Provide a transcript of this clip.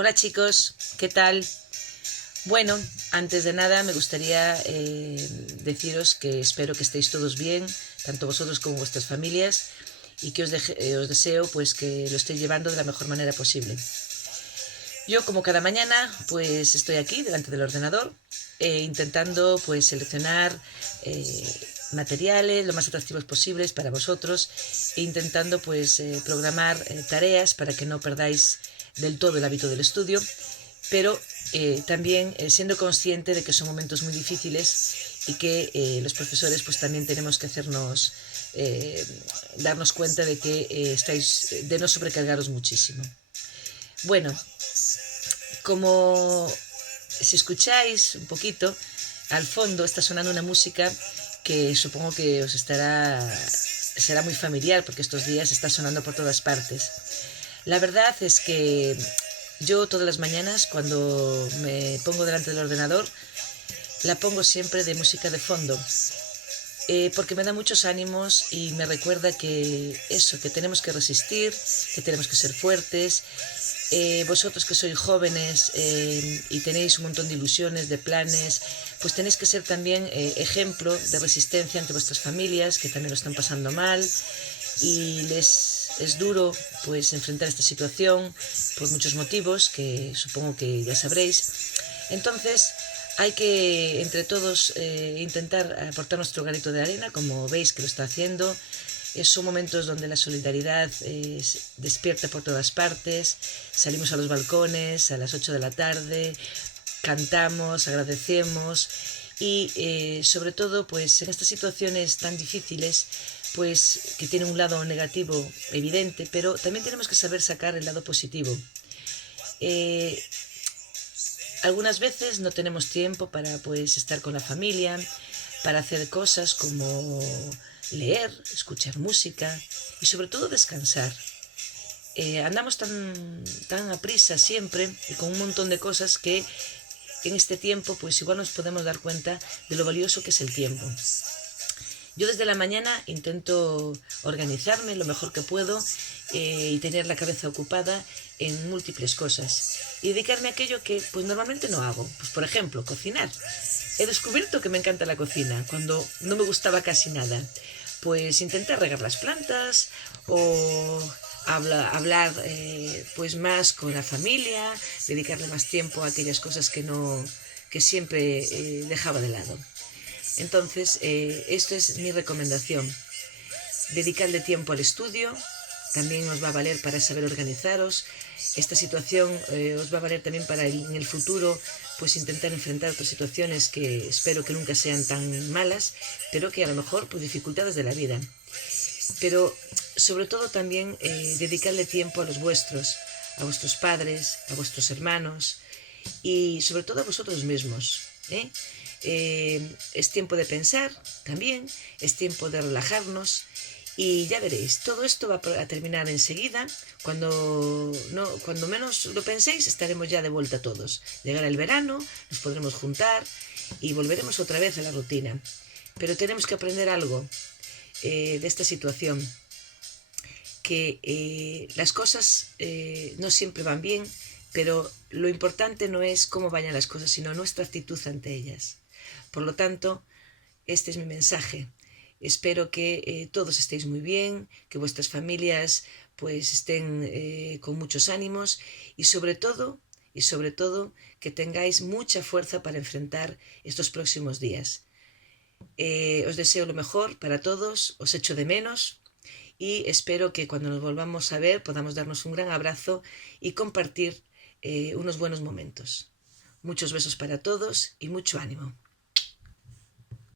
Hola chicos, ¿qué tal? Bueno, antes de nada me gustaría deciros que espero que estéis todos bien, tanto vosotros como vuestras familias, y que os deseo pues que lo estéis llevando de la mejor manera posible. Yo, como cada mañana, pues estoy aquí delante del ordenador intentando pues seleccionar materiales lo más atractivos posibles para vosotros e intentando pues programar tareas para que no perdáis del todo el hábito del estudio, pero también siendo consciente de que son momentos muy difíciles y que los profesores pues también tenemos que hacernos darnos cuenta de que de no sobrecargaros muchísimo. Bueno, como si escucháis un poquito, al fondo está sonando una música que supongo que será muy familiar porque estos días está sonando por todas partes. La verdad es que yo todas las mañanas cuando me pongo delante del ordenador la pongo siempre de música de fondo porque me da muchos ánimos y me recuerda que tenemos que resistir, que tenemos que ser fuertes. Vosotros que sois jóvenes y tenéis un montón de ilusiones, de planes, pues tenéis que ser también ejemplo de resistencia ante vuestras familias que también lo están pasando mal y les es duro pues enfrentar esta situación por muchos motivos que supongo que ya sabréis. Entonces hay que entre todos intentar aportar nuestro granito de arena, como veis que lo está haciendo. Son momentos donde la solidaridad despierta por todas partes. Salimos a los balcones a las 8 de la tarde, cantamos, agradecemos y sobre todo pues en estas situaciones tan difíciles pues que tienen un lado negativo evidente, pero también tenemos que saber sacar el lado positivo. Algunas veces no tenemos tiempo para pues estar con la familia, para hacer cosas como leer, escuchar música y sobre todo descansar. Andamos tan aprisa siempre y con un montón de cosas que en este tiempo pues igual nos podemos dar cuenta de lo valioso que es el tiempo. Yo desde la mañana intento organizarme lo mejor que puedo y tener la cabeza ocupada en múltiples cosas y dedicarme a aquello que pues normalmente no hago. Pues por ejemplo, cocinar. He descubierto que me encanta la cocina cuando no me gustaba casi nada. Pues intentar regar las plantas o hablar pues más con la familia, dedicarle más tiempo a aquellas cosas que siempre dejaba de lado. Entonces, esto es mi recomendación. Dedicarle tiempo al estudio, también os va a valer para saber organizaros. Esta situación os va a valer también para en el futuro pues intentar enfrentar otras situaciones que espero que nunca sean tan malas, pero que a lo mejor por dificultades de la vida. Pero sobre todo también dedicarle tiempo a los vuestros, a vuestros padres, a vuestros hermanos y sobre todo a vosotros mismos. Es tiempo de pensar también, es tiempo de relajarnos y ya veréis, todo esto va a terminar enseguida. Cuando menos lo penséis estaremos ya de vuelta todos. Llegará el verano, nos podremos juntar y volveremos otra vez a la rutina. Pero tenemos que aprender algo de esta situación, que las cosas no siempre van bien, pero lo importante no es cómo vayan las cosas, sino nuestra actitud ante ellas. Por lo tanto, este es mi mensaje. Espero que todos estéis muy bien, que vuestras familias pues estén con muchos ánimos y sobre todo, que tengáis mucha fuerza para enfrentar estos próximos días. Os deseo lo mejor para todos, os echo de menos y espero que cuando nos volvamos a ver podamos darnos un gran abrazo y compartir unos buenos momentos. Muchos besos para todos y mucho ánimo.